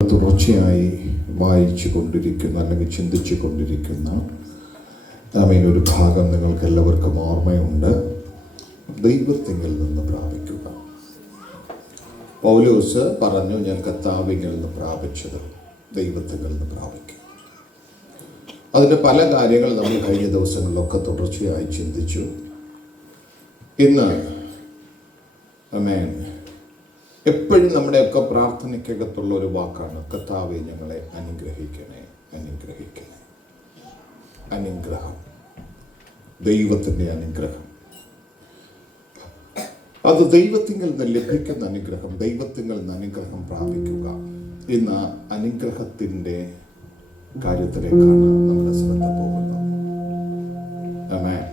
തുടർച്ചയായി വായിച്ചു കൊണ്ടിരിക്കുന്ന അല്ലെങ്കിൽ ചിന്തിച്ചു കൊണ്ടിരിക്കുന്ന ഒരു ഭാഗം നിങ്ങൾക്ക് എല്ലാവർക്കും ഓർമ്മയുണ്ട്. ദൈവത്തിങ്കിൽ നിന്ന് പ്രാപിക്കുക. പൗലോസ് പറഞ്ഞു, ഞാൻ കർത്താവിങ്കിൽ നിന്ന് പ്രാപിച്ചത് ദൈവത്തിങ്കിൽ നിന്ന് പ്രാപിക്കും. അതിൻ്റെ പല കാര്യങ്ങൾ നമ്മൾ കഴിഞ്ഞ ദിവസങ്ങളിലൊക്കെ തുടർച്ചയായി ചിന്തിച്ചു. ഇന്ന് എപ്പോഴും നമ്മുടെയൊക്കെ പ്രാർത്ഥനയ്ക്കകത്തുള്ള ഒരു വാക്കാണ്, കർത്താവേ ഞങ്ങളെ അനുഗ്രഹിക്കണേ, അനുഗ്രഹിക്കണേ. അനുഗ്രഹം, ദൈവത്തിൻ്റെ അനുഗ്രഹം, അത് ദൈവത്തിങ്കിൽ നിന്ന് ലഭിക്കുന്ന അനുഗ്രഹം, ദൈവത്തിങ്കിൽ നിന്ന് അനുഗ്രഹം പ്രാപിക്കുക. ഇന്ന് അനുഗ്രഹത്തിൻ്റെ കാര്യത്തിലേക്കാണ് നമ്മുടെ ശ്രദ്ധ പോകുന്നത്. ആമേൻ.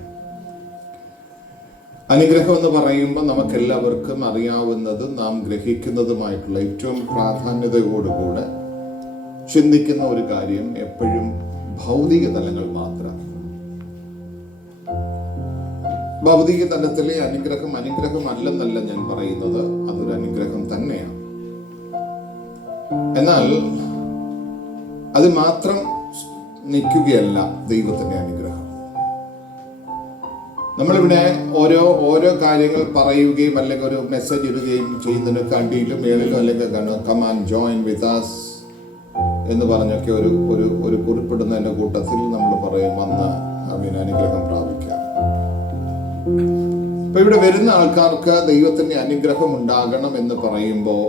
അനുഗ്രഹം എന്ന് പറയുമ്പോൾ നമുക്കെല്ലാവർക്കും അറിയാവുന്നതും നാം ഗ്രഹിക്കുന്നതുമായിട്ടുള്ള ഏറ്റവും പ്രാധാന്യതയോടുകൂടെ ചിന്തിക്കുന്ന ഒരു കാര്യം എപ്പോഴും ഭൗതിക തലങ്ങൾ മാത്രം. ഭൗതിക തലത്തിലെ അനുഗ്രഹം അനുഗ്രഹമല്ലെന്നല്ല ഞാൻ പറയുന്നത്, അതൊരു അനുഗ്രഹം തന്നെയാണ്. എന്നാൽ അത് മാത്രം നിൽക്കുകയല്ല ദൈവത്തിൻ്റെ അനുഗ്രഹം. നമ്മളിവിടെ ഓരോ കാര്യങ്ങൾ പറയുകയും അല്ലെങ്കിൽ ഒരു മെസ്സേജ് ഇടുകയും ചെയ്യുന്നതിന് കണ്ടിയിലും മേളിലും അല്ലെങ്കിൽ come and join with us എന്ന് പറഞ്ഞൊക്കെ ഒരു കുറിപ്പിടുന്നതിൻ്റെ കൂട്ടത്തിൽ നമ്മൾ പറയും, വന്ന് അനുഗ്രഹം പ്രാപിക്കാം. അപ്പൊ ഇവിടെ വരുന്ന ആൾക്കാർക്ക് ദൈവത്തിന്റെ അനുഗ്രഹം ഉണ്ടാകണം എന്ന് പറയുമ്പോൾ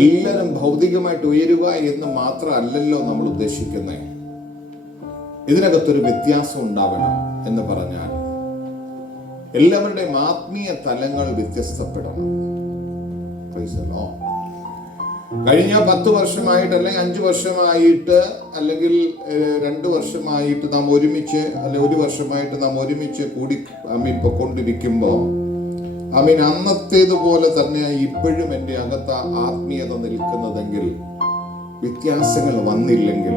എല്ലാവരും ഭൗതികമായിട്ട് ഉയരുക എന്ന് മാത്രമല്ലല്ലോ നമ്മൾ ഉദ്ദേശിക്കുന്നത്. ഇതിനകത്തൊരു വ്യത്യാസം ഉണ്ടാകണം എന്ന് പറഞ്ഞാൽ എല്ലാവരുടെയും ആത്മീയ തലങ്ങൾ വ്യത്യസ്തപ്പെടണം. കഴിഞ്ഞ 10 വർഷമായിട്ട് അല്ലെങ്കിൽ 5 വർഷമായിട്ട് അല്ലെങ്കിൽ 2 വർഷമായിട്ട് നാം ഒരുമിച്ച് അല്ലെങ്കിൽ 1 വർഷമായിട്ട് നാം ഒരുമിച്ച് കൂടി പൊക്കൊണ്ടിരിക്കുമ്പോൾ അന്നത്തേതുപോലെ തന്നെ ഇപ്പോഴും എൻ്റെ അകത്ത് ആത്മീയത നിൽക്കുന്നതെങ്കിൽ, വ്യത്യാസങ്ങൾ വന്നില്ലെങ്കിൽ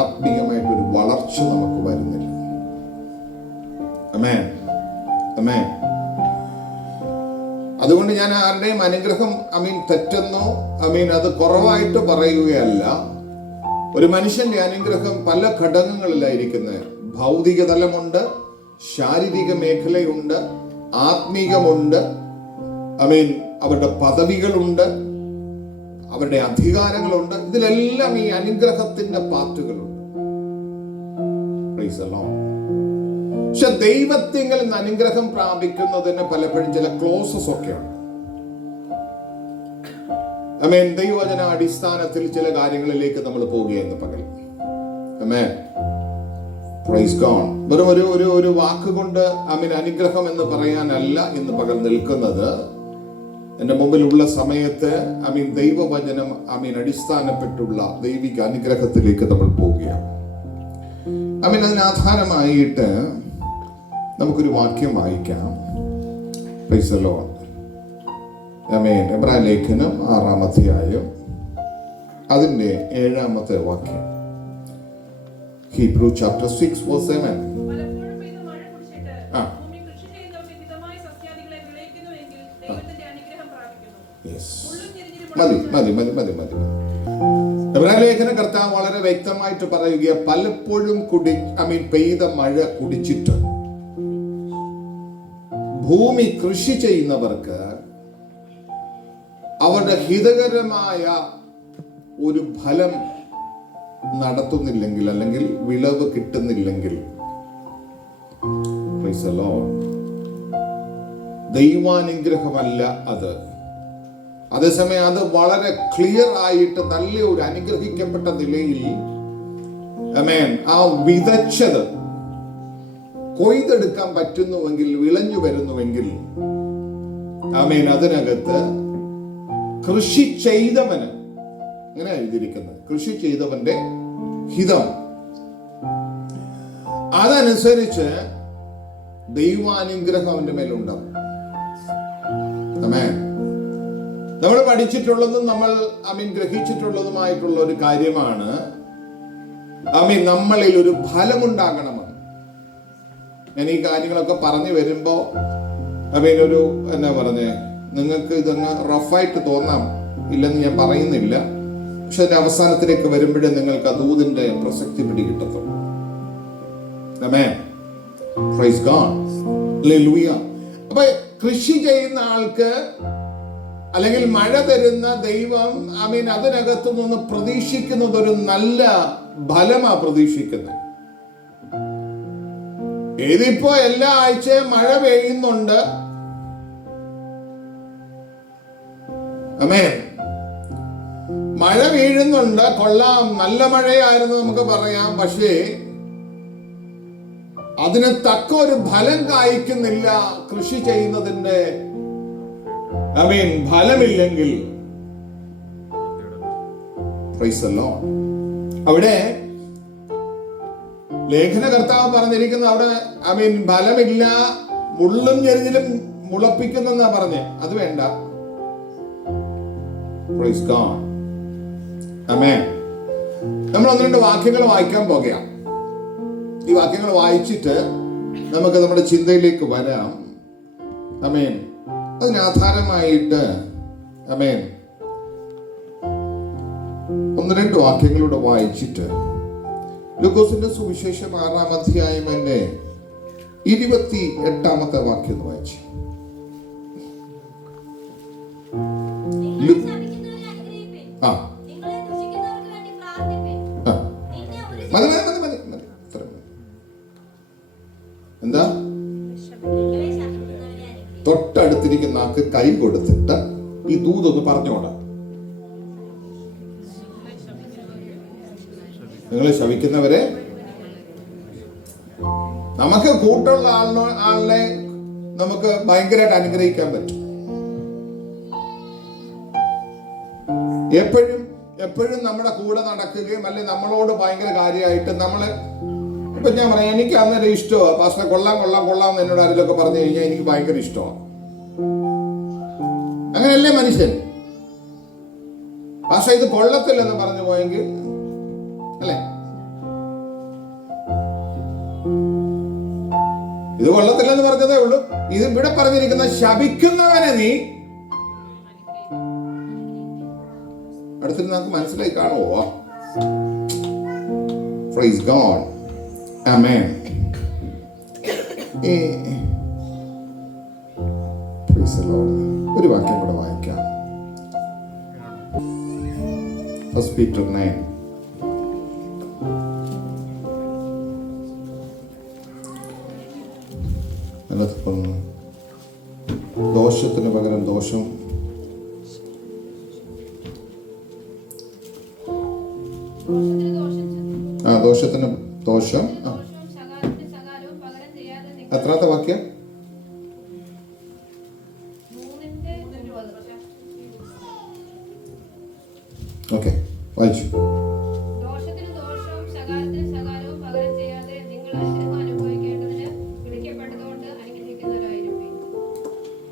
ആത്മീയമായിട്ടൊരു വളർച്ച നമുക്ക് വരുന്നില്ല. ആമേൻ, ആമേൻ. അതുകൊണ്ട് ഞാൻ ആരുടെയും അനുഗ്രഹം തെറ്റെന്നോ അത് കുറവായിട്ട് പറയുകയല്ല. ഒരു മനുഷ്യന്റെ അനുഗ്രഹം പല ഘടകങ്ങളിലായിരിക്കുന്നത്. ഭൗതിക തലമുണ്ട്, ശാരീരിക മേഖലയുണ്ട്, ആത്മീകമുണ്ട്, അവരുടെ പദവികളുണ്ട്, അവരുടെ അധികാരങ്ങളുണ്ട്. ഇതിലെല്ലാം ഈ അനുഗ്രഹത്തിന്റെ പാർട്ടുകളുണ്ട്. Praise the Lord. പക്ഷെ ദൈവത്തിങ്കിൽ നിന്ന് അനുഗ്രഹം പ്രാപിക്കുന്നതിന് പലപ്പോഴും ചില ക്ലോസസ് ഒക്കെ ഉണ്ട്. ദൈവവചന അടിസ്ഥാനത്തിൽ ചില കാര്യങ്ങളിലേക്ക് നമ്മൾ പോവുകയെന്ന് പകൽ. Praise God. വെറും ഒരു വാക്കുകൊണ്ട് അനുഗ്രഹം എന്ന് പറയാനല്ല ഇന്ന് പകൽ നിൽക്കുന്നത്. എൻ്റെ മുമ്പിലുള്ള സമയത്ത് ദൈവവചനം അടിസ്ഥാനപ്പെട്ടുള്ള ദൈവിക അനുഗ്രഹത്തിലേക്ക് നമ്മൾ പോവുകയാണ്. അതിനാധാരമായിട്ട് നമുക്കൊരു വാക്യം വായിക്കാം. Praise the Lord. എബ്രായ ലേഖനം 6-ാം അധ്യായം അതിന്റെ 7-ാമത്തെ വാക്യം. Hebrew chapter 6 verse 7. മതി. എബ്രായലേഖന കർത്താവ് വളരെ വ്യക്തമായിട്ട് പറയുക, പലപ്പോഴും പെയ്ത മഴ കുടിച്ചിട്ട് ഭൂമി കൃഷി ചെയ്യുന്നവർക്ക് അവരുടെ ഹിതകരമായ ഒരു ഫലം നടത്തുന്നില്ലെങ്കിൽ അല്ലെങ്കിൽ വിളവ് കിട്ടുന്നില്ലെങ്കിൽ, ദൈവാനുഗ്രഹമല്ല അത്. അതേസമയം അത് വളരെ ക്ലിയർ ആയിട്ട് നല്ല ഒരു അനുഗ്രഹിക്കപ്പെട്ട നിലയിൽ ആ വിതച്ചത് കൊയ്തെടുക്കാൻ പറ്റുന്നുവെങ്കിൽ, വിളഞ്ഞു വരുന്നുവെങ്കിൽ, അതിനകത്ത് കൃഷി ചെയ്തവന്, അങ്ങനെ എഴുതിയിരിക്കുന്നത്, കൃഷി ചെയ്തവന്റെ ഹിതം, അതനുസരിച്ച് ദൈവാനുഗ്രഹം അവന്റെ മേലുണ്ടാവും. നമ്മൾ പഠിച്ചിട്ടുള്ളതും നമ്മൾ ഗ്രഹിച്ചിട്ടുള്ളതുമായിട്ടുള്ള ഒരു കാര്യമാണ് നമ്മളിൽ ഒരു ഫലമുണ്ടാകണമെന്ന്. ഞാൻ ഈ കാര്യങ്ങളൊക്കെ പറഞ്ഞു വരുമ്പോ ഒരു എന്നാ പറഞ്ഞേ, നിങ്ങൾക്ക് ഇതങ്ങ് റഫായിട്ട് തോന്നാം. ഇല്ലെന്ന് ഞാൻ പറയുന്നില്ല. പക്ഷെ അതിന്റെ അവസാനത്തിലേക്ക് വരുമ്പോഴേ നിങ്ങൾക്ക് ആ ദൂതിന്റെ പ്രസക്തി പിടികിട്ടത്തുള്ളൂ. ആമേൻ. Praise God. ഹല്ലേലൂയ. അപ്പൊ കൃഷി ചെയ്യുന്ന ആൾക്ക് അല്ലെങ്കിൽ മഴ തരുന്ന ദൈവം അതിനകത്തു നിന്ന് പ്രതീക്ഷിക്കുന്നത് ഒരു നല്ല ഫലമാ പ്രതീക്ഷിക്കുന്നത്. ഇതിപ്പോ എല്ലാ ആഴ്ചയും മഴ പെയ്യുന്നുണ്ട്. ആമേൻ. മഴ വീഴുന്നുണ്ട്, കൊള്ളാം, നല്ല മഴയായിരുന്നു നമുക്ക് പറയാം. പക്ഷേ അതിന് തക്ക ഒരു ഫലം കായ്ക്കുന്നില്ല. കൃഷി ചെയ്യുന്നതിന്റെ ഫലമില്ലെങ്കിൽ അവിടെ ലേഖനകർത്താവ് പറഞ്ഞിരിക്കുന്ന അവിടെ ഫലമില്ല, മുള്ളും ഞെരിഞ്ഞിലും മുളപ്പിക്കുന്നെന്നാ പറഞ്ഞേ. അത് വേണ്ട. Praise God. ആമേൻ. നമ്മൾ ഒന്ന് രണ്ട് വാക്യങ്ങൾ വായിക്കാൻ പോകുകയാണ്. ഈ വാക്യങ്ങൾ വായിച്ചിട്ട് നമുക്ക് നമ്മുടെ ചിന്തയിലേക്ക് വരാം. ആമേൻ. അതിനാധാരമായിട്ട് ആമേൻ ഒന്ന് രണ്ട് വാക്യങ്ങളൂടെ വായിച്ചിട്ട് ലൂക്കോസിന്റെ സുവിശേഷം 6-ാം അധ്യായം 28-ാമത്തെ വാക്യം വായിച്ചു. എന്താ? തൊട്ടടുത്തിരിക്കുന്ന ആൾക്ക് കൈ കൊടുത്തിട്ട് ഈ ദൂതൊന്ന് പറഞ്ഞോടാ. നിങ്ങൾ ശപിക്കുന്നവരെ, നമുക്ക് കൂട്ടുള്ള ആളിനെ നമുക്ക് ഭയങ്കരമായിട്ട് അനുഗ്രഹിക്കാൻ പറ്റും. എപ്പോഴും നമ്മുടെ കൂടെ നടക്കുകയും അല്ലെങ്കിൽ നമ്മളോട് ഭയങ്കര കാര്യമായിട്ട് നമ്മള് ഇപ്പൊ ഞാൻ പറയാം, എനിക്ക് അന്നേരം ഇഷ്ടമാണ് പാസ്റ്റർ, കൊള്ളാം എന്ന് എന്നോട് ആരെങ്കിലുമൊക്കെ പറഞ്ഞു കഴിഞ്ഞാൽ എനിക്ക് ഭയങ്കര ഇഷ്ടമാണ്. അങ്ങനെയല്ലേ മനുഷ്യൻ? പാസ്റ്റർ ഇത് കൊള്ളത്തില്ലെന്ന് പറഞ്ഞു പോയെങ്കിൽ അല്ലേ, ഇത് കൊള്ളത്തില്ലെന്ന് പറഞ്ഞതേ ഉള്ളൂ. ഇത് ഇവിടെ പറഞ്ഞിരിക്കുന്ന ശപിക്കുന്നവനെ നീ അടുത്തിട്ട് നമുക്ക് മനസ്സിലായി കാണുമോ? Praise God. ആമേൻ. ഒരു വാക്യം കൂടെ വായിക്കാം. 1 Peter 9. ദോഷത്തിന് പകരം ദോഷം, ദോഷത്തിന് ദോഷം. എത്രാമത്തെ വാക്യം? ഓക്കെ, വായിച്ചു.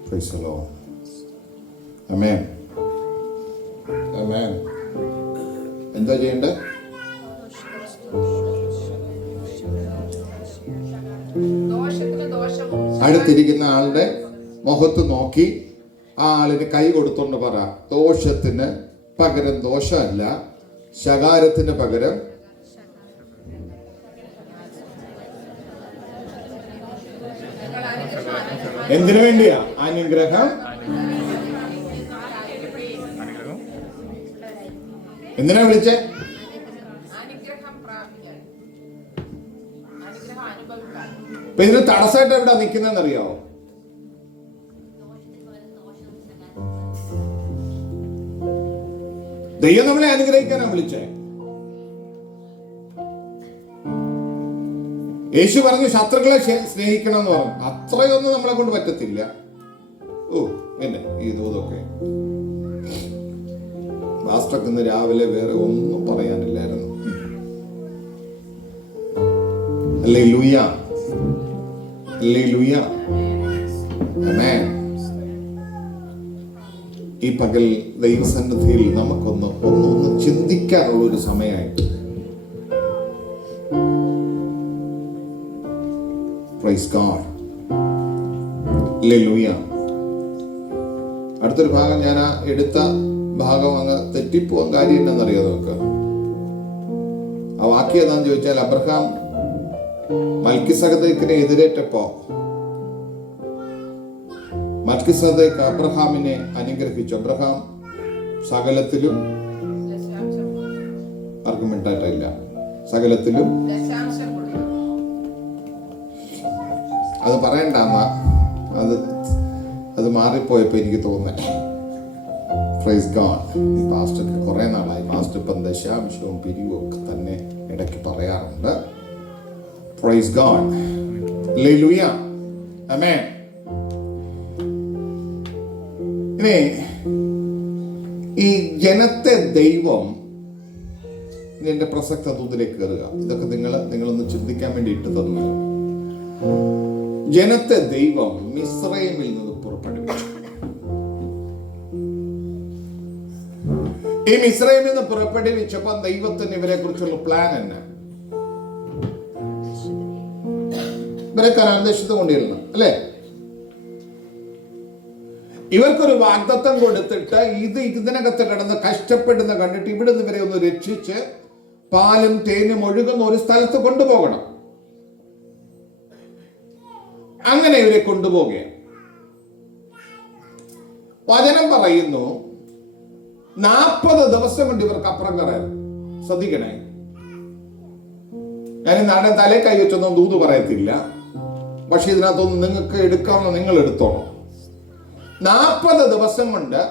Praise the Lord. Amen. Amen. എന്താ ചെയ്യണ്ടേ? അടുത്തിരിക്കുന്ന ആളുടെ മുഖത്ത് നോക്കി ആ ആളിന് കൈ കൊടുത്തോണ്ട് പറ, ദോഷത്തിന് പകരം ദോഷമല്ല, ശകാരത്തിന് പകരം എന്തിനു വേണ്ടിയാ? അനുഗ്രഹം. എന്തിനാ വിളിച്ചേ? അപ്പൊ ഇതിന് തടസ്സമായിട്ട് എവിടെ നിൽക്കുന്നതെന്ന് അറിയാവോ? ദൈവം നമ്മളെ അനുഗ്രഹിക്കാനാ വിളിച്ചേ. യേശു പറഞ്ഞു ശത്രുക്കളെ സ്നേഹിക്കണം എന്ന് പറഞ്ഞു. അത്രയൊന്നും നമ്മളെ കൊണ്ട് പറ്റത്തില്ല. പിന്നെ ഈ ദൂതൊക്കെ മാസ്റ്റർക്ക് ഇന്ന് രാവിലെ വേറെ ഒന്നും പറയാനില്ലായിരുന്നു. ഹല്ലേലൂയ, ഹല്ലേലൂയ, ആമേൻ. ഈ പകൽ ദൈവസന്നിധിയിൽ നമുക്കൊന്ന് ചിന്തിക്കാനുള്ള ഒരു സമയമായിട്ട്. Praise God, hallelujah. അടുത്തൊരു ഭാഗം ഞാൻ എടുത്ത ഭാഗം അങ്ങ് തെറ്റിപ്പോവാൻ കാര്യം എന്നാന്നറിയോ നമുക്ക്? ആ വാക്യം എന്താന്ന് ചോദിച്ചാൽ, അബ്രഹാം മൽക്കിസദേക്കിനെ എതിരേറ്റപ്പോ മൽക്കിസദേക്ക് അബ്രഹാമിനെ അനുഗ്രഹിച്ചു. അബ്രഹാം സകലത്തിലും ആർഗ്യുമെന്റ് ആയിട്ടില്ല, സകലത്തിലും അത് പറയണ്ടാന്ന അത് മാറിപ്പോയപ്പോ എനിക്ക് തോന്നുന്നത്. Praise God. ഈ പാസ്റ്റർക്ക് കുറെ നാളായി പാസ്റ്റർ ഇപ്പം ദശാംശവും പിരിവും ഒക്കെ തന്നെ ഇടയ്ക്ക് പറയാറുണ്ട്. Price God. ഹല്ലേലൂയ. ആമേൻ. ഇനി ഈ ജനത്തെ ദൈവം, എന്റെ പ്രസക്ത ദൂതിലേക്ക് കയറുക. ഇതൊക്കെ നിങ്ങളൊന്ന് ചിന്തിക്കാൻ വേണ്ടി ഇട്ട് തന്നു. ജനത്തെ ദൈവം മിസ്രൈമിൽ നിന്ന് പുറപ്പെടുവിച്ചു. ഈ മിസ്രൈമിൽ നിന്ന് പുറപ്പെടുവിച്ചപ്പോ ദൈവത്തിന് ഇവരെ കുറിച്ചുള്ള പ്ലാൻ തന്നെ. ഇവരെ കനാൻ ദേശത്ത് കൊണ്ടിരുന്നു അല്ലെ? ഇവർക്കൊരു വാഗ്ദത്തം കൊടുത്തിട്ട് ഇതിനകത്ത് കിടന്ന് കഷ്ടപ്പെടുന്ന കണ്ടിട്ട് ഇവിടുന്ന് ഇവരെ ഒന്ന് രക്ഷിച്ച് പാലും തേനും ഒഴുകുന്ന ഒരു സ്ഥലത്ത് കൊണ്ടുപോകണം. അങ്ങനെ ഇവരെ കൊണ്ടുപോകുകയാണ്. വചനം പറയുന്നു 40 ദിവസം കൊണ്ട് ഇവർക്ക് അപ്പുറം കയറാൻ. ശ്രദ്ധിക്കണേ, ഞാൻ നാടൻ തലേ കൈ വെച്ചൊന്നും ദൂത് പറയത്തില്ല, പക്ഷെ ഇതിനകത്തൊന്നും നിങ്ങൾക്ക് എടുക്കാവുന്ന നിങ്ങൾ എടുത്തോണം. 40 ദിവസം കൊണ്ട്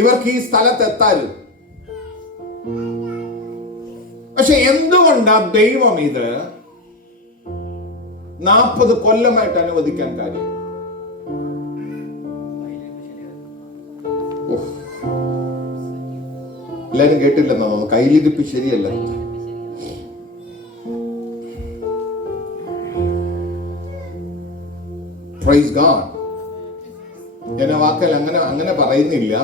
ഇവർക്ക് ഈ സ്ഥലത്തെത്താലും. പക്ഷെ എന്തുകൊണ്ടാ ദൈവം ഇത് 40 കൊല്ലമായിട്ട് അനുവദിക്കാൻ കാര്യം? എല്ലാരും കേട്ടില്ലെന്നാ തോന്നുന്നു. കയ്യിലിരിപ്പ് ശരിയല്ല. Praise God. ഞാൻ വാക്കൽ അങ്ങനെ പറയുന്നില്ല.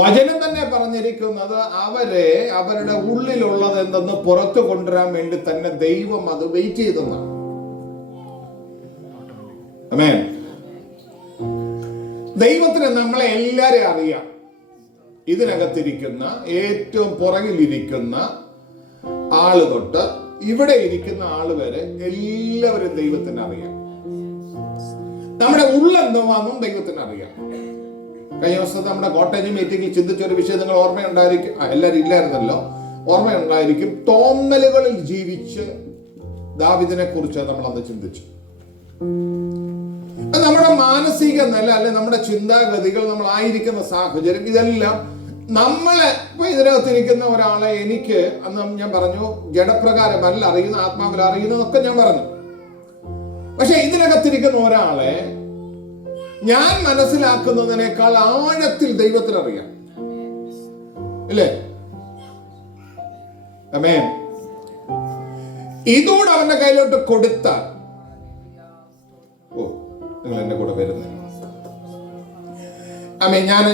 വചനം തന്നെ പറഞ്ഞിരിക്കുന്നത് അവരുടെ ഉള്ളിലുള്ളത് എന്തെന്ന് പുറത്തു കൊണ്ടുവരാൻ വേണ്ടി തന്നെ ദൈവം അത് വെയിറ്റ് ചെയ്തെന്നാണ്. ആമേൻ. ദൈവത്തിന് നമ്മളെ എല്ലാരെയും അറിയാം. ഇതിനകത്തിരിക്കുന്ന ഏറ്റവും പുറകിലിരിക്കുന്ന ആള് തൊട്ട് ഇവിടെ ഇരിക്കുന്ന ആള് വരെ എല്ലാവരും ദൈവത്തിന് അറിയാം. നമ്മുടെ ഉള്ളെന്തുവാന്നും ദൈവത്തിന് അറിയാം. കഴിഞ്ഞ ദിവസത്തെ നമ്മുടെ കോട്ടേജ് മീറ്റിംഗിൽ ചിന്തിച്ച ഒരു വിഷയം നിങ്ങൾ ഓർമ്മയുണ്ടായിരിക്കും. എല്ലാവരും ഇല്ലായിരുന്നല്ലോ, ഓർമ്മയുണ്ടായിരിക്കും. തോന്നലുകളിൽ ജീവിച്ച് ദാവീദിനെ കുറിച്ച് നമ്മൾ അന്ന് ചിന്തിച്ചു. നമ്മുടെ മാനസിക നില, അല്ലെ നമ്മുടെ ചിന്താഗതികൾ, നമ്മൾ ആയിരിക്കുന്ന സാഹചര്യം, ഇതെല്ലാം നമ്മളെ ഇതിനകത്തിരിക്കുന്ന ഒരാളെ എനിക്ക് അന്ന് ഞാൻ പറഞ്ഞു ജഡപ്രകാരമല്ല അറിയുന്ന, ആത്മാവിൽ അറിയുന്നതൊക്കെ ഞാൻ പറഞ്ഞു. പക്ഷെ ഇതിനകത്തിരിക്കുന്ന ഒരാളെ ഞാൻ മനസ്സിലാക്കുന്നതിനേക്കാൾ ആഴത്തിൽ ദൈവത്തിന് അറിയാം, ഇല്ലേ? ആമേൻ. ഇതോടെ അവന്റെ കയ്യിലോട്ട് കൊടുത്താൽ, നിങ്ങൾ എന്റെ കൂടെ വരുന്നില്ല.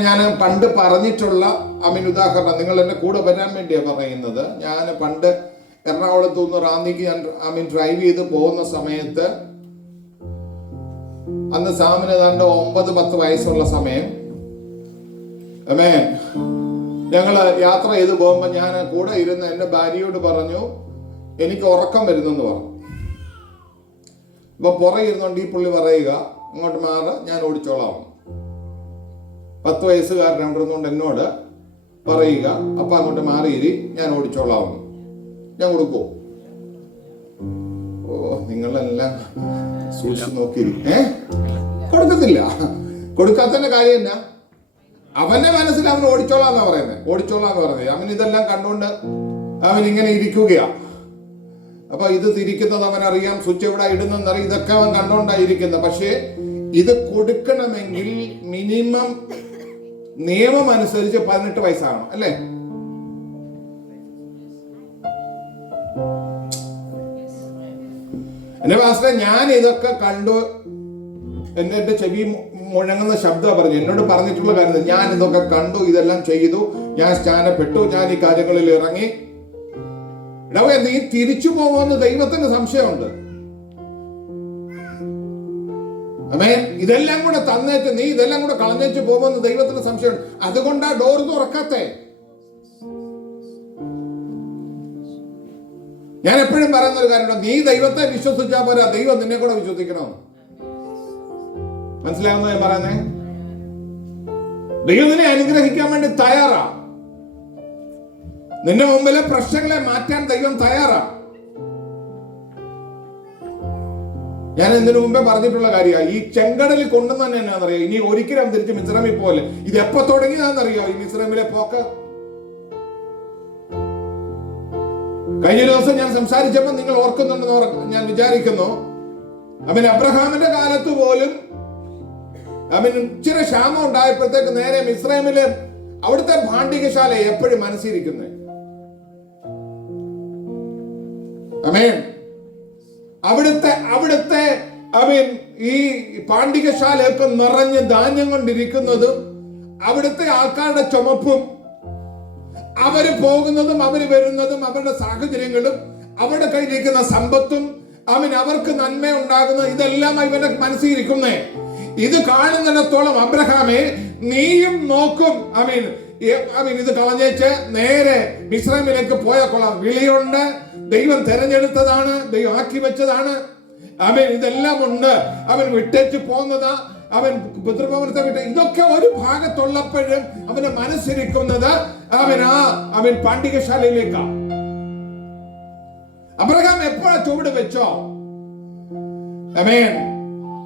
ഞാൻ പണ്ട് പറഞ്ഞിട്ടുള്ള ഉദാഹരണം നിങ്ങൾ എന്റെ കൂടെ വരാൻ വേണ്ടിയാ പറയുന്നത്. ഞാൻ പണ്ട് എറണാകുളത്ത് നിന്ന് റാന്നിക്ക് ഞാൻ ഡ്രൈവ് ചെയ്ത് പോകുന്ന സമയത്ത്, അന്ന് സാമിന് ഏതാണ്ട് 9-10 വയസ്സുള്ള സമയം. ആമേൻ. ഞങ്ങള് യാത്ര ചെയ്ത് പോകുമ്പോ ഞാൻ കൂടെ ഇരുന്ന് എന്റെ ഭാര്യയോട് പറഞ്ഞു, എനിക്ക് ഉറക്കം വരുന്നെന്ന് പറഞ്ഞു. അപ്പൊ പുറകിരുന്നോണ്ട് ഈ പുള്ളി പറയുക, അങ്ങോട്ട് മാറ, ഞാൻ ഓടിച്ചോളാം. 10 വയസ്സുകാരൻ ഇരുന്നുകൊണ്ട് എന്നോട് പറയുക, അപ്പൊ അങ്ങോട്ട് മാറിയിരി, ഞാൻ ഓടിച്ചോളാം. ഞാൻ കൊടുക്കൂ? ഓ, നിങ്ങളെല്ലാം സൂക്ഷിച്ച് നോക്കിയിരി. കൊടുക്കത്തില്ല. കൊടുക്കാത്തതിന്റെ കാര്യം എന്നാ? അവന്റെ മനസ്സിൽ അവൻ ഓടിച്ചോളാന്നാ പറയുന്നത്. അവൻ ഇതെല്ലാം കണ്ടുകൊണ്ട് അവൻ ഇങ്ങനെ ഇരിക്കുകയാ. അപ്പൊ ഇത് തിരിക്കുന്നത് അവനറിയാം, സ്വിച്ച് എവിടെ ഇടുന്നറിയാം, ഇതൊക്കെ അവൻ കണ്ടോണ്ടായിരിക്കുന്നത്. പക്ഷേ ഇത് കൊടുക്കണമെങ്കിൽ മിനിമം നിയമം അനുസരിച്ച് 18 വയസ്സാകണം, അല്ലേ? എന്റെ പാസ്റ്ററെ, ഞാൻ ഇതൊക്കെ കണ്ടു, എന്റെ ചെവി മുഴങ്ങുന്ന ശബ്ദം പറഞ്ഞു. എന്നോട് പറഞ്ഞിട്ടുള്ള കാര്യം, ഞാൻ ഇതൊക്കെ കണ്ടു, ഇതെല്ലാം ചെയ്തു, ഞാൻ സ്നാനപ്പെട്ടു, ഞാൻ ഈ കാര്യങ്ങളിൽ ഇറങ്ങി. നീ തിരിച്ചു പോകുമെന്ന് ദൈവത്തിന് സംശയമുണ്ട്. ആമേൻ. ഇതെല്ലാം കൂടെ തന്നേറ്റ് നീ ഇതെല്ലാം കൂടെ കളഞ്ഞേച്ച് പോകുമെന്ന് ദൈവത്തിന് സംശയമുണ്ട്. അതുകൊണ്ടാ ഡോർ തുറക്കാത്തെ. ഞാൻ എപ്പോഴും പറയുന്ന ഒരു കാര്യമുണ്ട്, നീ ദൈവത്തെ വിശ്വസിച്ചാൽ പോരാ, ദൈവം നിന്നെ കൂടെ വിശ്വസിക്കണം. മനസ്സിലാവുന്ന ഞാൻ പറയുന്നേ? ദൈവം നിന്നെ അനുഗ്രഹിക്കാൻ വേണ്ടി തയ്യാറാ. നിന്റെ മുമ്പിലെ പ്രശ്നങ്ങളെ മാറ്റാൻ ദൈവം തയ്യാറാ. ഞാൻ ഇതിനു മുമ്പേ പറഞ്ഞിട്ടുള്ള കാര്യമാണ്, ഈ ചെങ്കടലിൽ കൊണ്ടുവന്നെ എന്നാന്നറിയോ, ഇനി ഒരിക്കലും തിരിച്ച് മിസ്രൈമിൽ പോലെ. ഇത് എപ്പോ തുടങ്ങിയതാണെന്നറിയോ ഈ മിസ്രൈമിലെ പോക്ക്? കഴിഞ്ഞ ദിവസം ഞാൻ സംസാരിച്ചപ്പോൾ നിങ്ങൾ ഓർക്കുന്നുണ്ടെന്ന് ഞാൻ വിചാരിക്കുന്നു. അബ്രഹാമിന്റെ കാലത്ത് പോലും ഇച്ചിരി ക്ഷാമം ഉണ്ടായപ്പോഴത്തേക്ക് നേരെ മിസ്രൈമില് അവിടുത്തെ ഭാണ്ഡികശാല എപ്പോഴും മനസ്സിരിക്കുന്നത്. അവിടുത്തെ ഈ പാണ്ഡികശാലയൊക്കെ നിറഞ്ഞ് ധാന്യം കൊണ്ടിരിക്കുന്നതും അവിടുത്തെ ആൾക്കാരുടെ ചുമപ്പും അവര് പോകുന്നതും അവര് വരുന്നതും അവരുടെ സാഹചര്യങ്ങളും അവരുടെ കയ്യിലിരിക്കുന്ന സമ്പത്തും അവർക്ക് നന്മ ഉണ്ടാകുന്ന ഇതെല്ലാം ഇവന്റെ മനസ്സിരിക്കുന്നേ. ഇത് കാണുന്നിടത്തോളം അബ്രഹാമേ നീയും നോക്കും ഇത് കളഞ്ഞേച്ച് നേരെ മിസ്രൈമിലേക്ക് പോയ കൊള്ളാം. വിളിയുണ്ട്, ദൈവം തെരഞ്ഞെടുത്തതാണ്, ദൈവം ആക്കി വെച്ചതാണ്. ഇതെല്ലാം ഉണ്ട്. വിട്ടേച്ച് പോന്നതാ, പിതൃഭവനത്തെ വിട്ട്. ഇതൊക്കെ ഒരു ഭാഗത്തുള്ളപ്പോഴും അവന്റെ മനസ്സിരിക്കുന്നത് പാണ്ഡികശാലയിലേക്കാ. അബ്രഹാം എപ്പോഴാ ചുവട് വെച്ചോ?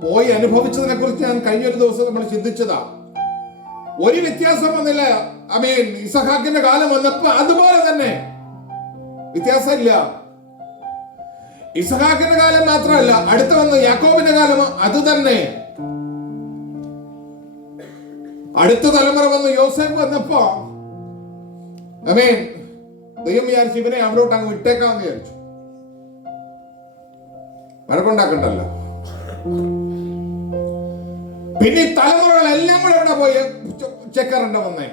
പോയി അനുഭവിച്ചതിനെ കുറിച്ച് ഞാൻ കഴിഞ്ഞൊരു ദിവസം നമ്മൾ ചിന്തിച്ചതാ. ഒരു വ്യത്യാസം വന്നില്ല. ഇസഹാക്കിന്റെ കാലം വന്നപ്പോ അതുപോലെ തന്നെ വ്യത്യാസമില്ല. ഇസഹാക്കിന്റെ കാലം മാത്രമല്ല, അടുത്ത് വന്ന യാക്കോബിന്റെ കാലം അത് തന്നെ. അടുത്ത തലമുറ വന്ന് യോസേഫ് വന്നപ്പോ ദൈവം വിചാരിച്ചു ഇവനെ അവിടോട്ട് അങ്ങ് വിട്ടേക്കാന്ന് വിചാരിച്ചു. വഴക്കുണ്ടാക്കണ്ടല്ലോ. പിന്നെ തലമുറകളെല്ലാം കൂടെ എവിടെ പോയി ചെക്കറുണ്ട വന്നേ?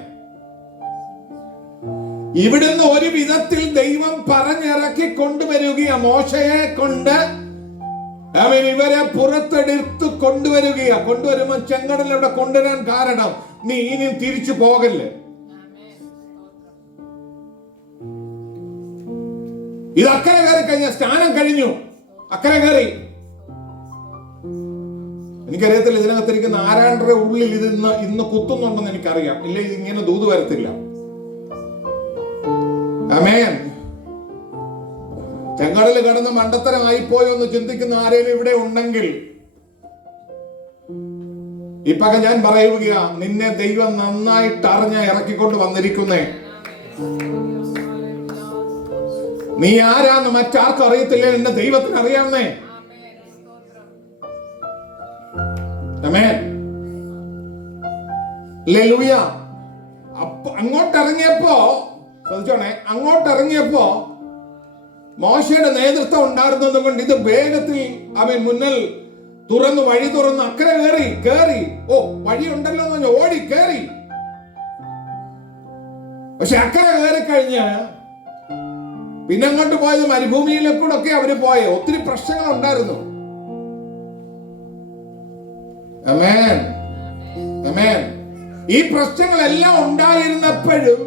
ഇവിടുന്ന് ഒരു വിധത്തിൽ ദൈവം പറഞ്ഞിറക്കി കൊണ്ടുവരികയാ. മോശയെ കൊണ്ട് ഇവരെ പുറത്തെടുത്ത് കൊണ്ടുവരികയാ. കൊണ്ടുവരുമ്പോ ചെങ്കടൽ ഇവിടെ കൊണ്ടുവരാൻ കാരണം നീ ഇനി തിരിച്ചു പോകല്ലേ. ഇത് അക്കരെ കയറി കഴിഞ്ഞ സ്നാനം കഴിഞ്ഞു, അക്കരെ കയറി. എനിക്കറിയത്തില്ല ഇതിനകത്തിരിക്കുന്ന ആരാണ്ടരുടെ ഉള്ളിൽ ഇത് ഇന്ന് കുത്തുന്നുണ്ടെന്ന് എനിക്കറിയാം. ഇല്ല, ഇതിങ്ങനെ ദൂത് വരത്തില്ല. ആമേൻ. ചെങ്കടൽ കടന്ന് മണ്ടത്തരമായിപ്പോയോ എന്ന് ചിന്തിക്കുന്ന ആരെങ്കിലും ഇവിടെ ഉണ്ടെങ്കിൽ ഇപ്പൊ ഞാൻ പറയുകയാ, നിന്നെ ദൈവം നന്നായിട്ട് അറിഞ്ഞ ഇറക്കിക്കൊണ്ട് വന്നിരിക്കുന്നേ. നീ ആരാന്ന് മറ്റാർക്കും അറിയത്തില്ല, എന്റെ ദൈവത്തിന് അറിയാമെന്നേ. അങ്ങോട്ടിറങ്ങിയപ്പോ മോശയുടെ നേതൃത്വം ഉണ്ടായിരുന്നത് കൊണ്ട് ഇത് വേഗത്തിൽ മുന്നിൽ വഴി തുറന്ന് അക്കരെ കേറി. വഴി ഉണ്ടല്ലോ എന്ന് പറഞ്ഞ് ഓടി കേറി. പക്ഷെ അക്കരെ കയറി കഴിഞ്ഞ് പിന്നെ അങ്ങോട്ട് പോയത് മരുഭൂമിയിലെ കൂടെ ഒക്കെ അവര് പോയ ഒത്തിരി പ്രശ്നങ്ങൾ ഉണ്ടായിരുന്നു. ആമേൻ, ആമേൻ. ഈ പ്രശ്നങ്ങളെല്ലാം ഉണ്ടായിരുന്നപ്പോഴും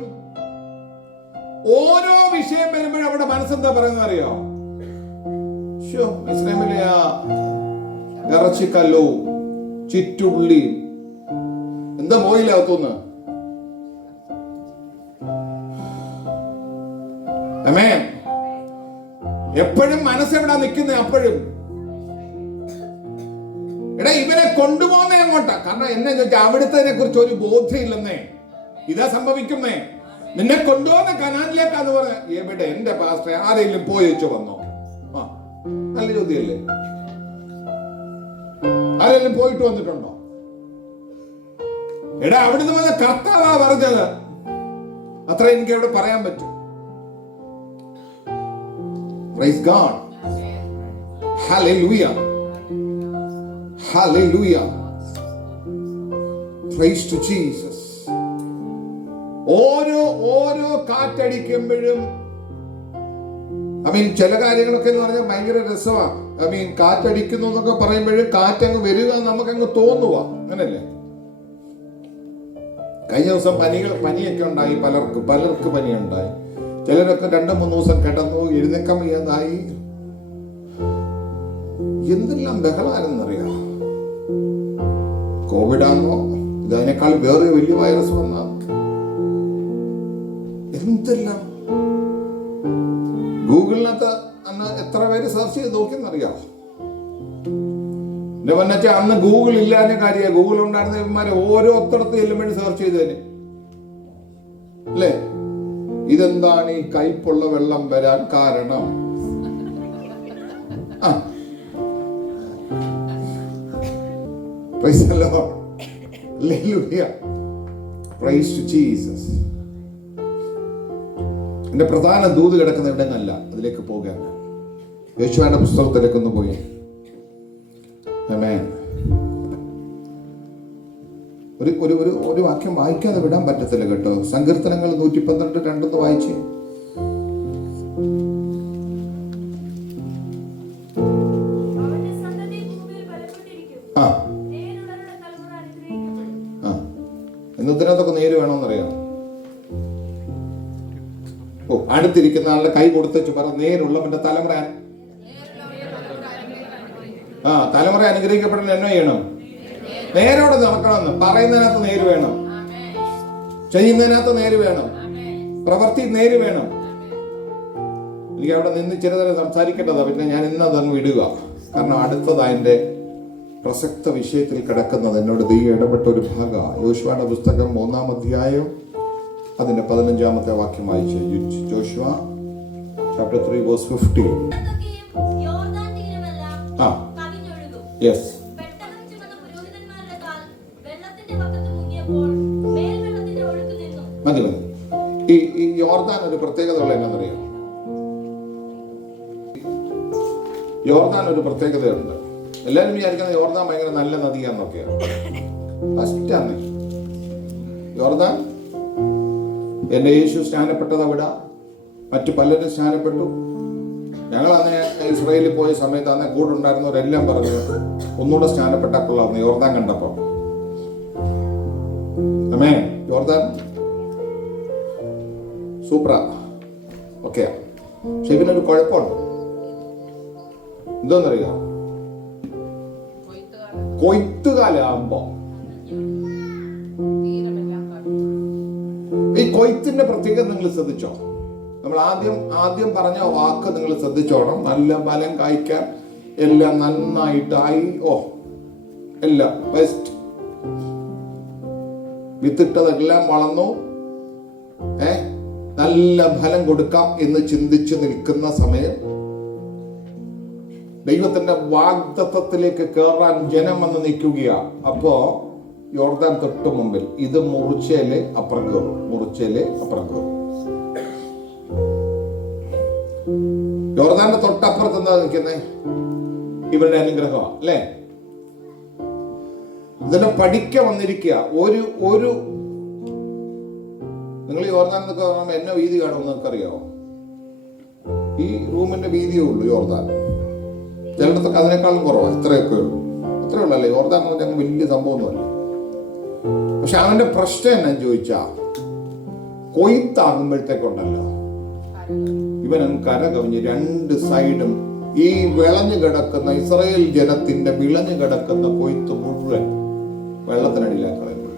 ഓരോ വിഷയം വരുമ്പോഴും അവിടെ മനസ്സെന്താ പറയുന്നത് അറിയോ? ഇസ്ലാമിലെ ഇറച്ചിക്കല്ലോ ചിറ്റുള്ളി എന്താ പോയില്ല അകത്തുനിന്ന്. ആമേൻ. എപ്പോഴും മനസ്സെവിടാ നിൽക്കുന്നത്? അപ്പോഴും ഇവനെ കൊണ്ടുപോകുന്ന എങ്ങോട്ടാ? കാരണം എന്നെ ചോദിച്ചാൽ അവിടുത്തെ കുറിച്ച് ഒരു ബോധ്യമില്ലെന്നേ. ഇതാ സംഭവിക്കുന്നേ. നിന്നെ കൊണ്ടുപോകുന്ന കനാനിലേക്കാന്ന് പറഞ്ഞ എവിടെ? എന്റെ പാസ്റ്റർ ആരെങ്കിലും പോയി വെച്ചു വന്നോ? നല്ല ചോദ്യമല്ലേ? ആരെങ്കിലും പോയിട്ട് വന്നിട്ടുണ്ടോ? അവിടുന്ന് വന്ന കർത്താവാ പറഞ്ഞത്. അത്ര എനിക്ക് അവിടെ പറയാൻ പറ്റും. Praise God. Hallelujah. Hallelujah. Praise to Jesus. ഓരോ കാറ്റടിക്കുമ്പോഴും ചില കാര്യങ്ങളൊക്കെ എന്ന് പറഞ്ഞാൽ ഭയങ്കര രസമാണ്. കാറ്റടിക്കുന്നു എന്നൊക്കെ പറയുമ്പോഴേ കാറ്റങ്ങ് വരിക നമുക്കങ്ങ് തോന്നുക, അങ്ങനല്ലേ? കഴിഞ്ഞ ദിവസം പനിയൊക്കെ ഉണ്ടായി, പലർക്ക് പനിയുണ്ടായി. ചിലരൊക്കെ 2-3 ദിവസം കിടന്നു, എഴുന്നേക്കാൻ വയ്യാതായി. എന്തെല്ലാം ബഹളാരെന്നറിയാം. കോവിഡാണോ ഇതിനേക്കാൾ വേറെ വലിയ വൈറസ് വന്നാ എന്തെല്ലാം. ഗൂഗിളിനകത്ത് അന്ന് എത്ര പേര് സെർച്ച് ചെയ്ത് നോക്കിയെന്നറിയാം. എന്റെ വന്നച്ച അന്ന് ഗൂഗിൾ ഇല്ലാത്ത കാര്യമാണ്. ഗൂഗിൾ ഉണ്ടായിരുന്ന ഇവന്മാരെ ഓരോരുത്തടത്ത് ചെല്ലുമ്പോഴും സെർച്ച് ചെയ്തതിന് അല്ലേ, ഇതെന്താണ് ഈ കയ്പുള്ള വെള്ളം വരാൻ കാരണം? Praise the Lord. Hallelujah. Praise to Jesus. എന്റെ പ്രധാന ദൂത് കിടക്കുന്ന ഇവിടെ നിന്നല്ല, അതിലേക്ക് പോകാൻ യോശുവയുടെ പുസ്തകത്തിലേക്ക് ഒന്ന് പോയി. ആമേൻ. ഒരു വാക്യം വായിക്കാതെ വിടാൻ പറ്റത്തില്ല കേട്ടോ. സങ്കീർത്തനങ്ങൾ 112:2 വായിച്ച്. എന്നതിനകത്തൊക്കെ നേര് വേണമെന്നറിയാം. അടുത്തിരിക്കുന്ന ആളുടെ കൈ കൊടുത്തു പറ, നേരുള്ളവന്റെ തലമുറ തലമുറ അനുഗ്രഹിക്കപ്പെടാൻ എന്നെ ചെയ്യണം? നേരോടെ നടക്കണമെന്ന്. പറയുന്നതിനകത്ത് നേര് വേണം, ചെയ്യുന്നതിനകത്ത് നേര് വേണം, പ്രവൃത്തി നേര് വേണം. എനിക്ക് അവിടെ നിന്ന് ചിലതരം സംസാരിക്കേണ്ടതാ, പിന്നെ ഞാൻ ഇന്നതങ്ങ് വിടുക. കാരണം അടുത്തത് അതിന്റെ പ്രസക്ത വിഷയത്തിൽ കിടക്കുന്നത് എന്നോട് ദൈവം ഇടപെട്ട ഒരു ഭാഗ. യോശുവയുടെ പുസ്തകം 3-ാം അധ്യായം അതിന്റെ 15-ാമത്തെ വാക്യം വായിച്ചു. Joshua chapter 3 verse 15. യെസ്, മതി. ഈ യോർദാൻ ഒരു പ്രത്യേകത ഉള്ള എന്നാന്നറിയാം. യോർദാൻ ഒരു പ്രത്യേകതയുണ്ട്. എല്ലാവരും വിചാരിക്കുന്നത് യോർദാൻ ഭയങ്കര നല്ല നദിയാന്നൊക്കെയാണ്. ഫസ്റ്റാണ് യോർദാൻ. എന്റെ യേശു സ്നാനപ്പെട്ടത് അവിടെ, മറ്റു പലരും സ്നാനപ്പെട്ടു. ഞങ്ങൾ അന്ന് ഇസ്രായേലിൽ പോയ സമയത്ത് അന്ന് കൂടെ ഉണ്ടായിരുന്നവരെല്ലാം പറഞ്ഞു ഒന്നുകൂടെ സ്നാനപ്പെട്ടാൽ കൊള്ളാം യോർദാൻ കണ്ടപ്പോ. അമേ, യോർദാൻ സൂപ്പറാ, ഓക്കെ. പക്ഷെ ഇതിനൊരു കുഴപ്പമുണ്ട്. എന്തോന്നറിയാം, കൊയ്ത്തുകാലാകുമ്പോ ഈ കൊയ്ത്തിന്റെ പ്രത്യേകത നിങ്ങൾ ശ്രദ്ധിച്ചോ? നമ്മൾ ആദ്യം പറഞ്ഞ വാക്ക് നിങ്ങൾ ശ്രദ്ധിച്ചോണം. നല്ല ഫലം കായ്ക്കാൻ എല്ലാം നന്നായിട്ടായി, എല്ലാം ബെസ്റ്റ്, വിത്തിട്ടതെല്ലാം വളർന്നു, നല്ല ഫലം കൊടുക്കാം എന്ന് ചിന്തിച്ചു നിൽക്കുന്ന സമയം ദൈവത്തിന്റെ വാഗ്ദത്തത്തിലേക്ക് കയറാൻ ജനം വന്ന് നിൽക്കുകയാ. അപ്പോ യോർദാൻ തൊട്ട് മുമ്പിൽ ഇത് മുറിച്ചേലെ അപ്പുറം കയറും, മുറിച്ചേലെ അപ്പുറം കയറും. യോർദാന്റെ തൊട്ടപ്പുറത്ത് എന്താ നിൽക്കുന്നത്? ഇവരുടെ അനുഗ്രഹമാണ് അല്ലേ? ഇതിനെ പഠിക്ക വന്നിരിക്കുക. ഒരു നിങ്ങൾ യോർദാൻ എന്നൊക്കെ പറയുമ്പോൾ എന്നെ വീതി കാണുമെന്ന് നിങ്ങൾക്കറിയാമോ? ഈ റൂമിന്റെ വീതിയേ ഉള്ളൂ യോർദാൻ. ചിലയിടത്തൊക്കെ അതിനേക്കാളും കുറവാണ്. ഇത്രയൊക്കെ ഉള്ളൂ, അത്രേ ഉള്ളല്ലേ. യോർദാൻ എന്ന് പറഞ്ഞാൽ വലിയ സംഭവമൊന്നുമല്ല. പക്ഷെ അവന്റെ പ്രശ്നം എന്നാ ചോദിച്ചാ, കൊയ്ത്താകുമ്പോഴത്തേക്കുണ്ടല്ലോ ഇവനും കര കവിഞ്ഞ് 2 സൈഡും ഈ വിളഞ്ഞു കിടക്കുന്ന ഇസ്രായേൽ ജനത്തിന്റെ വിളഞ്ഞു കിടക്കുന്ന കൊയ്ത്ത് മുഴുവൻ വെള്ളത്തിനടിയിലാക്കി കളയുന്നു.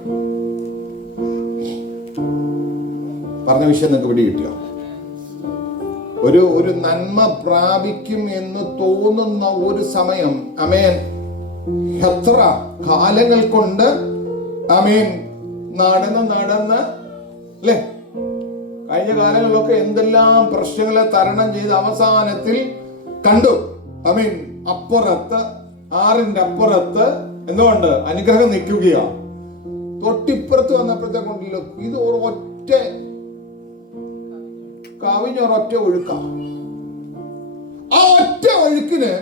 പറഞ്ഞ വിഷയം നിങ്ങൾക്ക് പിടി കിട്ടിയോ? ഒരു നന്മ പ്രാപിക്കും എന്ന് തോന്നുന്ന ഒരു സമയം, അമേൻ, എത്ര കാലങ്ങൾ കൊണ്ട് അമേൻ നടന്ന് അല്ലേ, കഴിഞ്ഞ കാലങ്ങളിലൊക്കെ എന്തെല്ലാം പ്രശ്നങ്ങളെ തരണം ചെയ്ത് അവസാനത്തിൽ കണ്ടു. അമേൻ, അപ്പുറത്ത്, ആറിന്റെ അപ്പുറത്ത് എന്തുകൊണ്ട് അനുഗ്രഹം നിൽക്കുകയാ. തൊട്ടിപ്പുറത്ത് വന്നപ്പോഴത്തേക്കുണ്ടല്ലോ ഇത് ഒറ്റ കവിഞ്ഞൊരൊറ്റ ഒഴുക്ക. ആ ഒറ്റ ഒഴുക്കിന്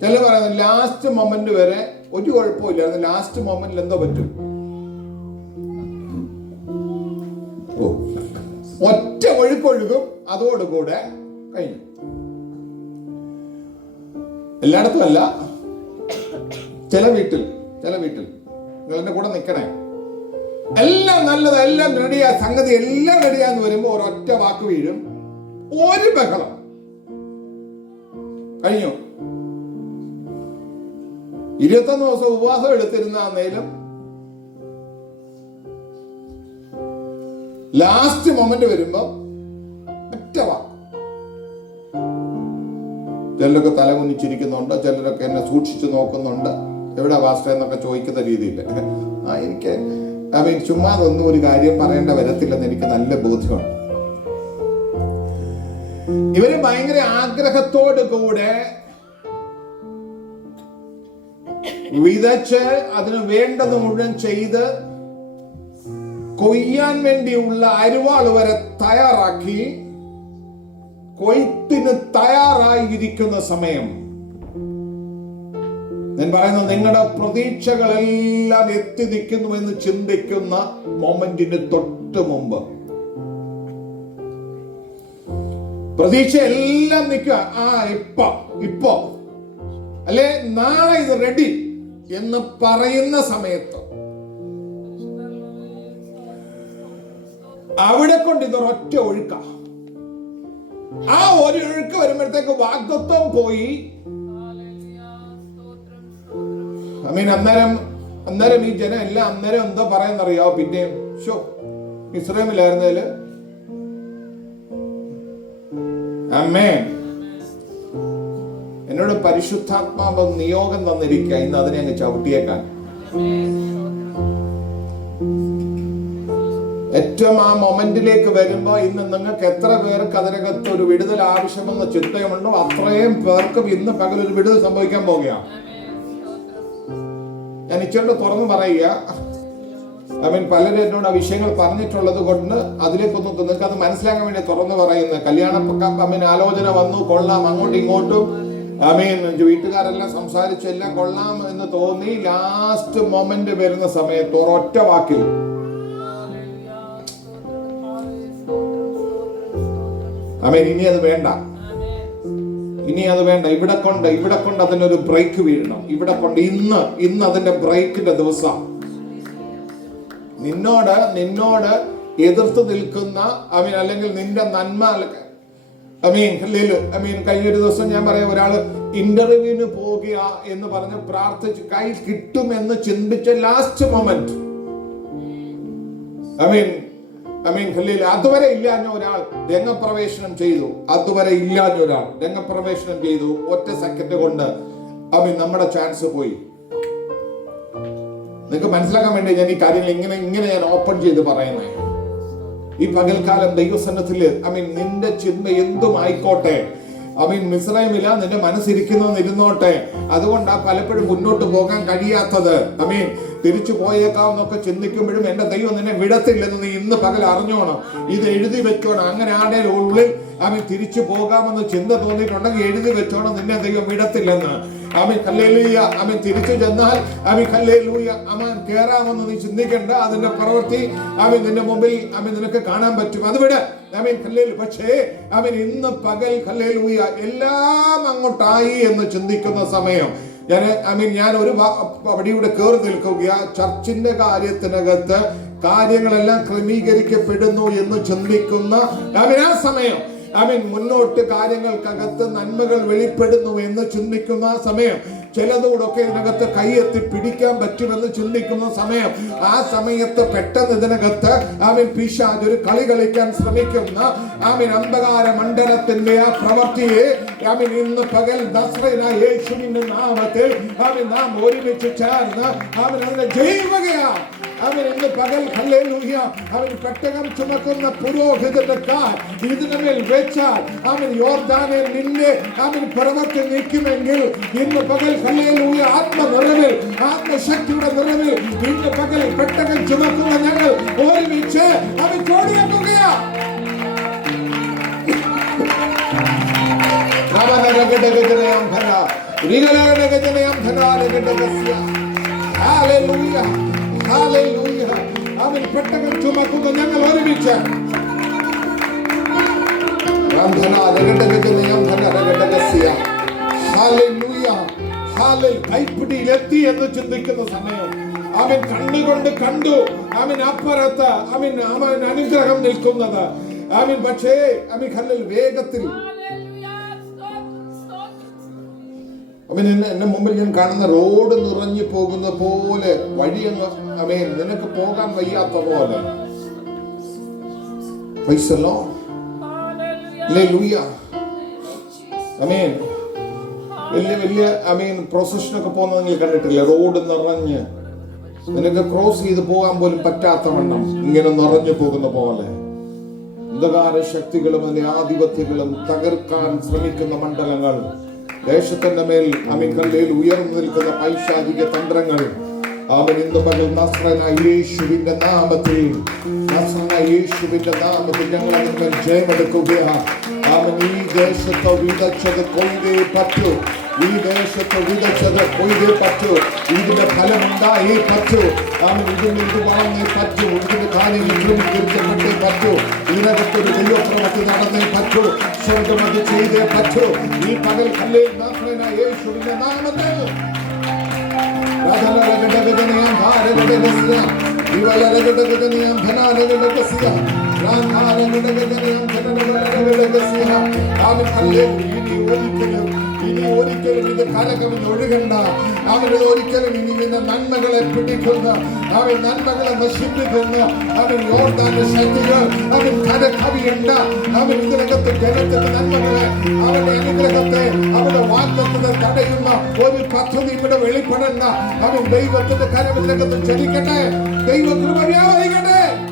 ചില പറയുന്നത് ലാസ്റ്റ് മൊമെന്റ് വരെ ഒരു കുഴപ്പമില്ലായിരുന്നു. ലാസ്റ്റ് മൊമെന്റിൽ എന്തോ പറ്റും, ഒറ്റ ഒഴുക്കൊഴുകും, അതോടുകൂടെ കഴിഞ്ഞു. എല്ലായിടത്തും അല്ല, ചില വീട്ടിൽ നിങ്ങൾ എന്റെ കൂടെ നിൽക്കണേ. എല്ലാം നല്ലത്, എല്ലാം റെഡിയാ, സംഗതി എല്ലാം റെഡിയാന്ന് വരുമ്പോ ഒരൊറ്റ വാക്ക് വീഴും, ഒരു ബഹളം കഴിഞ്ഞു. 21 ദിവസം ഉപവാസം എടുത്തിരുന്ന അന്നേലും ലാസ്റ്റ് മൊമെന്റ് വരുമ്പോ ഒറ്റ വാക്ക്. ചിലരൊക്കെ തലകുനിച്ചിരിക്കുന്നുണ്ട്, ചിലരൊക്കെ എന്നെ സൂക്ഷിച്ചു നോക്കുന്നുണ്ട്, എവിടെ വാസ്റ്റർ എന്നൊക്കെ ചോദിക്കുന്ന രീതിയിൽ. എനിക്ക് ചുമ്മാതൊന്നും ഒരു കാര്യം പറയേണ്ട വരത്തില്ലെന്ന് എനിക്ക് നല്ല ബോധ്യമുണ്ട്. ഇവര് ഭയങ്കര ആഗ്രഹത്തോട് കൂടെ വിതച്ച് അതിന് വേണ്ടത് മുഴുവൻ ചെയ്ത് കൊയ്യാൻ വേണ്ടിയുള്ള അരിവാൾ വരെ തയ്യാറാക്കി കൊയ്ത്തിന് തയ്യാറായിരിക്കുന്ന സമയം, ഞാൻ പറയുന്നത് നിങ്ങളുടെ പ്രതീക്ഷകളെല്ലാം എത്തി നിൽക്കുന്നു എന്ന് ചിന്തിക്കുന്ന മൊമെന്റിന് തൊട്ട് മുമ്പ് പ്രതീക്ഷ എല്ലാം നിൽക്കുക. ഇപ്പൊ അല്ലെ നാളെ ഇത് റെഡി എന്ന് പറയുന്ന സമയത്ത് അവിടെ കൊണ്ട് ഇതൊരൊറ്റ ഒഴുക്ക. ആ ഒരു ഒഴുക്ക് വരുമ്പോഴത്തേക്ക് വാഗ്ദത്വം പോയി. അന്നേരം ഈ ജനം എല്ലാം അന്നേരം എന്താ പറയാന്നറിയാവോ? പിന്നെയും ഇസ്രായേലിലായിരുന്നേല് അമ്മേ എന്നോട് പരിശുദ്ധാത്മാവ് നിയോഗം തന്നിരിക്കുക, ഇന്ന് അതിനെ അങ്ങ് ചവിട്ടിയേക്കാൻ. ഏറ്റവും ആ മൊമെന്റിലേക്ക് വരുമ്പോ ഇന്ന് നിങ്ങൾക്ക് എത്ര പേർക്ക് അതിനകത്ത് ഒരു വിടുതൽ ആവശ്യമെന്ന ചിന്തയുണ്ടോ അത്രയും പേർക്കും ഇന്ന് പകൽ ഒരു വിടുതൽ സംഭവിക്കാൻ പോവുകയാണ്. ഞാൻ ഇച്ചിരി തുറന്നു പറയുക. പലരും എന്നോട് ആ വിഷയങ്ങൾ പറഞ്ഞിട്ടുള്ളത് കൊണ്ട് അതിലേക്കൊന്നും നിങ്ങൾക്ക് അത് മനസ്സിലാക്കാൻ വേണ്ടി തുറന്നു പറയുന്നത്. കല്യാണ ആലോചന വന്നു, കൊള്ളാം, അങ്ങോട്ടും ഇങ്ങോട്ടും വീട്ടുകാരെല്ലാം സംസാരിച്ചെല്ലാം കൊള്ളാം എന്ന് തോന്നി. ലാസ്റ്റ് മൊമെന്റ് വരുന്ന സമയത്ത് ഒരൊറ്റ വാക്കിൽ ഇനി അത് വേണ്ട, ഇവിടെ കൊണ്ട് അതിനൊരു ബ്രേക്ക് വീഴണം. ഇവിടെ കൊണ്ട് ഇന്ന് അതിന്റെ ബ്രേക്കിന്റെ ദിവസം. നിന്നോട് എതിർത്ത് നിൽക്കുന്ന അല്ലെങ്കിൽ നിന്റെ നന്മ കഴിഞ്ഞൊരു ദിവസം ഞാൻ പറയാം, ഒരാള് ഇന്റർവ്യൂവിന് പോകുക എന്ന് പറഞ്ഞ് പ്രാർത്ഥിച്ച് കൈ കിട്ടുമെന്ന് ചിന്തിച്ച ലാസ്റ്റ് മൊമെന്റ് അതുവരെ ഇല്ലാഞ്ഞ ഒരാൾ രംഗപ്രവേശനം ചെയ്തു. ഒറ്റ സെക്കൻഡ് കൊണ്ട് നമ്മുടെ ചാൻസ് പോയി. നിങ്ങൾക്ക് മനസ്സിലാക്കാൻ വേണ്ടി ഞാൻ ഈ കാര്യങ്ങൾ ഇങ്ങനെ ഞാൻ ഓപ്പൺ ചെയ്ത് പറയുന്നേ. ഈ പകൽക്കാലം ദൈവസന്നിധിയില് നിന്റെ ചിന്ത എന്തും ആയിക്കോട്ടെ, മിസ്രൈമില്ല നിന്റെ മനസ്സിരിക്കുന്നോട്ടെ. അതുകൊണ്ടാ പലപ്പോഴും മുന്നോട്ട് പോകാൻ കഴിയാത്തത്. തിരിച്ചു പോയേക്കാമെന്നൊക്കെ ചിന്തിക്കുമ്പോഴും എന്റെ ദൈവം നിന്നെ വിടത്തില്ലെന്ന് നീ ഇന്ന് പകൽ അറിഞ്ഞോണം. ഇത് എഴുതി വെച്ചോണം. അങ്ങനെ ആടെ ഉള്ളിൽ തിരിച്ചു പോകാമെന്ന് ചിന്ത തോന്നിയിട്ടുണ്ടെങ്കിൽ എഴുതി വെച്ചോണം, നിന്നെ ദൈവം വിടത്തില്ലെന്ന്. ഹല്ലേലൂയ. തിരിച്ചു ചെന്നാൽ ഹല്ലേലൂയ കേറാമെന്ന് നീ ചിന്തിക്കണ്ട. അതിന്റെ പ്രവൃത്തി നിന്റെ മുമ്പിൽ നിനക്ക് കാണാൻ പറ്റും. അത് വിട്. പക്ഷേ ഇന്ന് പകൽ ഹല്ലേലൂയ എല്ലാം അങ്ങോട്ടായി എന്ന് ചിന്തിക്കുന്ന സമയം ഞാൻ ഒരു അവിടെയൂടെ കയറി നിൽക്കുക. ചർച്ചിന്റെ കാര്യത്തിനകത്ത് കാര്യങ്ങളെല്ലാം ക്രമീകരിക്കപ്പെടുന്നു എന്ന് ചിന്തിക്കുന്ന ആ സമയം മുന്നോട്ട് കാര്യങ്ങൾക്കകത്ത് നന്മകൾ വെളിപ്പെടുന്നു എന്ന് ചിന്തിക്കുന്ന സമയം, ചിലതോടൊക്കെ ഇതിനകത്ത് കൈയെത്തി പിടിക്കാൻ പറ്റുമെന്ന് ചിന്തിക്കുന്ന സമയം, ആ സമയത്ത് പെട്ടെന്ന് ഇതിനകത്ത് പിശാച് ഒരു കളി കളിക്കാൻ ശ്രമിക്കുന്ന അന്ധകാര മണ്ഡലത്തിന്റെ ആ പ്രവൃത്തിയെ ഇന്ന് പകൽ നസ്രയനായ യേശുവിന്റെ നാമത്തിൽ നാം ഒരുമിച്ച് ചേർന്ന് അതിനെ ജയിക്കുകയാണ്. ഇന്ന് പകൽ ഹല്ലേലൂയ പെട്ടകം ചുമക്കുന്ന പുരോഹിതന്റെ കാൽ ഇതിനുമേൽ വെച്ചാൽ യോർദാനെ നിന്നെ പ്രവൃത്തി നിൽക്കുമെങ്കിൽ ഇന്ന് പകൽ ഹല്ലേലൂയ ആത്മനിറവിൽ ആത്മശക്തിയുടെ നിറവിൽ ഇന്ന് പകൽ പെട്ടകം ചുമക്കുന്ന ഞങ്ങൾ ഒരുമിച്ച് ചോടിയാക്കുകയാണ്. പെട്ടകം ചുമക്കുന്ന ഞങ്ങൾ ഒരുമിച്ച് ഹല്ലേലൂയ. കൈപ്പിടിയിലെത്തി എന്ന് ചിന്തിക്കുന്ന സമയം അവൻ കണ്ണുകൊണ്ട് കണ്ടു അവൻ അപ്പുറത്ത് അവൻ അനുഗ്രഹം നിൽക്കുന്നത് അവൻ. പക്ഷേ അവൻ കല്ലിൽ വേഗത്തിൽ അവൻ എന്റെ മുമ്പിൽ ഞാൻ കാണുന്ന റോഡ് നിറഞ്ഞു പോകുന്ന പോലെ വഴിയങ്ങ് അവൻ നിനക്ക് പോകാൻ വയ്യാത്ത പോലെ. Praise the Lord. Hallelujah. ആമേൻ. വലിയ പ്രൊസഷനൊക്കെ പോകുന്നത് നിങ്ങൾ കണ്ടിട്ടില്ലേ? റോഡ് നിറഞ്ഞ് നിനക്ക് ക്രോസ് ചെയ്ത് പോകാൻ പോലും പറ്റാത്ത വണ്ണം ഇങ്ങനെ നിറഞ്ഞു പോകുന്ന പോലെ അന്ധകാര ശക്തികളും അതിന്റെ ആധിപത്യങ്ങളും തകർക്കാൻ ശ്രമിക്കുന്ന മണ്ഡലങ്ങൾ, ദേശത്തിന്റെ മേൽ അമിക്കല്ലയിൽ ഉയർന്നു നിൽക്കുന്ന പൈശാചിക തന്ത്രങ്ങൾ അവൻ ഇന്ന് പകൽ നസ്രനായ യേശുവിന്റെ നാമത്തിൽ ഞങ്ങൾ അതിന്മേൽ ജയമെടുക്കുകയാണ്. അവൻ ഈ ദേശത്ത് വിതച്ചത് കൊയ്തേ പറ്റൂ. ഈ ദേശത്ത് വിതച്ചത് കൊയ്തേ പറ്റൂ. ഇതിന്റെ ഫലമുണ്ടായേ പറ്റൂ. അവൻ ഇതിന് ഇത് വളർന്നേ പറ്റൂ. ഇതിന്റെ കാര്യങ്ങൾ തീർച്ചപ്പെട്ടേ പറ്റൂ. ഇതിനകത്തൊരു ദൈവപ്രവൃത്തി നടന്നേ പറ്റൂ. സ്വർഗം അത് ചെയ്തേ പറ്റൂ. ഈ പകൽ കല്ലിൽ നസ്രനായ യേശുവിന്റെ നാമത്തിൽ ഇനി ഒരിക്കലും ഇത് കരകവിഞ്ഞൊഴുകണ്ട. അവന് ഒരിക്കലും ഇനി നിന്റെ നന്മകളെ പിടിക്കുന്ന, അവൻ നന്മകളെ നശിപ്പിക്കുന്ന, അവൻ യോർദാന്റെ ശക്തികൾ അവൻ കരകവിയണ്ട. അവൻ ഇതിനകത്ത് ജനത്തിന്റെ നന്മകളെ, അവന്റെ അനുഗ്രഹത്തെ, അവന്റെ വാഗ്ദത്തത്തെ തടയുന്ന ഒരു പദ്ധതി ഇവിടെ വെളിപ്പെടണ്ട. അവൻ ദൈവത്തിന്റെ കരവിനകത്ത് ചലിക്കട്ടെ. ദൈവകൃപ വ്യാപരിക്കട്ടെ.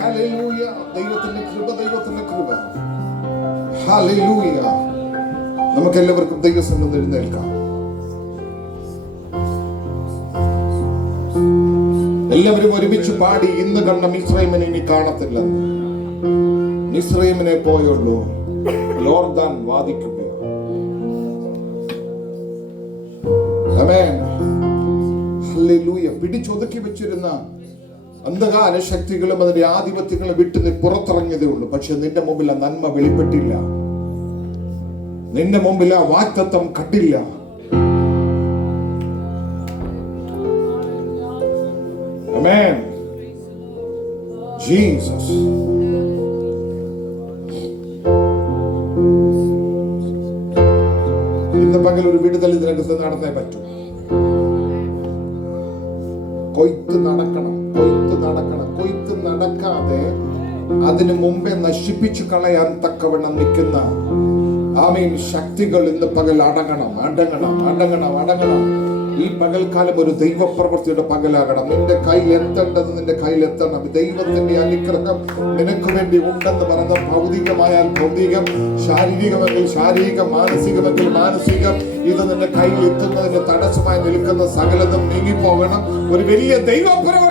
ഹല്ലേലൂയ. ദൈവത്തിന്റെ കൃപ, ദൈവത്തിന്റെ കൃപ. ഹല്ലേലൂയ. നമുക്കെല്ലാവർക്കും ദൈവസന്നിധിയിൽ എഴുന്നേൽക്കാം. എല്ലാവരും ഒരുമിച്ച് പാടി, ഇന്ന് കണ്ട മിസ്രൈമിനെ ഇനി കാണത്തില്ല. മിസ്രൈമിനെ പോയുള്ളൂ, യോർദാൻ വാദിക്കുകയോ. ആമേൻ. ഹല്ലേലൂയ. പിടിച്ചൊതുക്കി വെച്ചിരുന്ന അന്ധകാര ശക്തികളും അതിന്റെ ആധിപത്യങ്ങളും വിട്ട് നീ പുറത്തിറങ്ങിയതേ ഉള്ളൂ. പക്ഷെ നിന്റെ മുമ്പിൽ ആ നന്മ വെളിപ്പെട്ടില്ല. നിന്റെ മുമ്പിൽ ആ വാഗ്ദത്തം കണ്ടില്ല. ആമേൻ. ജീസസ്. ഇന്ന് പകൽ ഒരു വിടുതൽ ഇതിനകത്ത് നടന്നേ പറ്റൂ. കൊയ്ത്ത് നടക്കണം. കൊയ്ത്ത് നടക്കാതെ അതിനു മുമ്പേ നശിപ്പിച്ചു കളയാൻ തക്കവണ്ണം നിൽക്കുന്ന ആമീൻ ശക്തികൾ ഇന്ന് പകൽ അടങ്ങണം. ഈ പകൽക്കാലം ഒരു ദൈവപ്രവൃത്തിയുടെ പകലാകണം. നിന്റെ കയ്യിൽ എത്തേണ്ടത് നിന്റെ കയ്യിൽ എത്തണം. ദൈവത്തിന്റെ അനുഗ്രഹം നിനക്ക് വേണ്ടി ഉണ്ടെന്ന് പറഞ്ഞ ഭൗതികമായാൽ ഭൗതികം, ശാരീരികമെങ്കിൽ ശാരീരികം, മാനസികമെങ്കിൽ മാനസികം, ഇത് നിന്റെ കയ്യിൽ എത്തുന്നതിന് തടസ്സമായി നിൽക്കുന്ന സകലതും നീങ്ങിപ്പോകണം. ഒരു വലിയ ദൈവപ്രവൃത്തി